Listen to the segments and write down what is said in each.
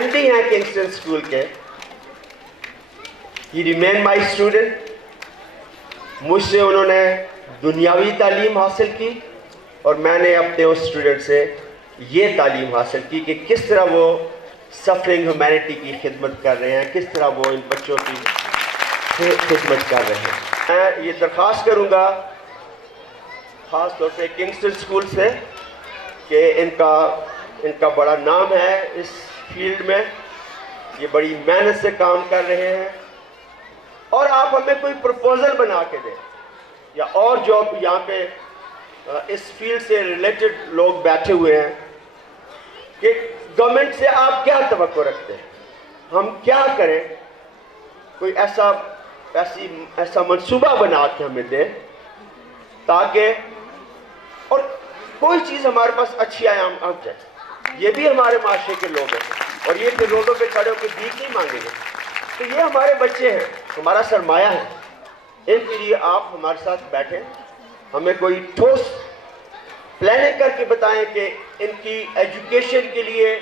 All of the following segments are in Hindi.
एमडी हैं किंगस्टन स्कूल के। He remain my student. मुझसे उन्होंने दुनियावी तालीम हासिल की और मैंने अपने उस स्टूडेंट से ये तालीम हासिल की कि किस तरह वो सफरिंग ह्यूमैनिटी की खिदमत कर रहे हैं, किस तरह वो इन बच्चों की खिदमत कर रहे हैं। मैं ये दरख्वास्त करूँगा ख़ास तौर पे किंगस्टन स्कूल से कि इनका बड़ा नाम है इस फील्ड में, ये बड़ी मेहनत से काम कर रहे हैं, और आप हमें कोई प्रपोजल बना के दें, या और जो यहाँ पे इस फील्ड से रिलेटेड लोग बैठे हुए हैं कि गवर्नमेंट से आप क्या तवक्को रखते हैं, हम क्या करें, कोई ऐसा मंसूबा बना के हमें दें ताकि और कोई चीज़ हमारे पास अच्छी आयाम आ जाए। ये भी हमारे माशरे के लोग हैं और ये फिर रोडों पे खड़े होकर भीख नहीं मांगेंगे। तो ये हमारे बच्चे हैं, हमारा सरमाया है, इनके लिए आप हमारे साथ बैठें, हमें कोई ठोस प्लानिंग करके बताएं कि इनकी एजुकेशन के लिए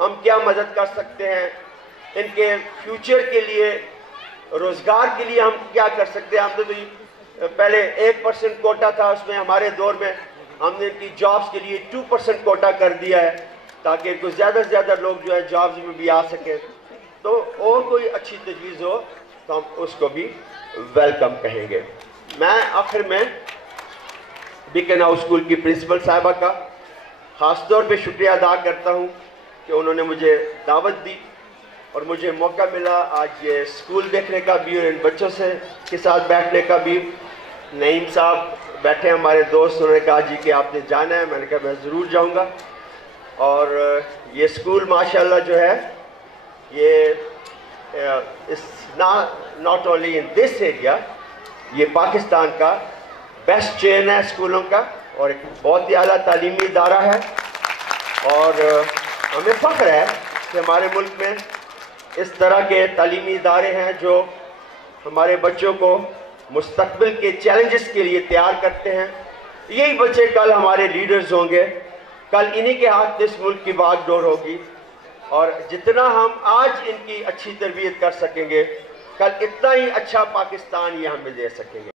हम क्या मदद कर सकते हैं, इनके फ्यूचर के लिए, रोज़गार के लिए हम क्या कर सकते हैं। हम तो पहले 1% कोटा था, उसमें हमारे दौर में हमने इनकी जॉब्स के लिए 2% कोटा कर दिया है ताकि इनको ज़्यादा से ज़्यादा लोग जो है जॉब्स में भी आ सकें। तो और कोई अच्छी तजवीज़ हो तो हम उसको भी वेलकम कहेंगे। मैं आखिर में बीकन हाउस स्कूल की प्रिंसिपल साहिबा का ख़ास तौर पे शुक्रिया अदा करता हूँ कि उन्होंने मुझे दावत दी और मुझे मौका मिला आज ये स्कूल देखने का भी और इन बच्चों से के साथ बैठने का भी। नईम साहब बैठे हमारे दोस्त, उन्होंने कहा जी कि आपने जाना है, मैंने कहा मैं ज़रूर जाऊँगा। और ये स्कूल माशाल्लाह जो है ये इस not only in this area, ये पाकिस्तान का बेस्ट चेन है स्कूलों का और एक बहुत ही आला तालीमी इदारा है। और हमें फ़ख्र है कि हमारे मुल्क में इस तरह के तालीमी इदारे हैं जो हमारे बच्चों को मुस्तकबिल के चैलेंजेस के लिए तैयार करते हैं। यही बच्चे कल हमारे लीडर्स होंगे, कल इन्हीं के हाथ में इस मुल्क की बागडोर होगी, और जितना हम आज इनकी अच्छी तरबियत कर सकेंगे, कल इतना ही अच्छा पाकिस्तान ये हमें दे सकेंगे।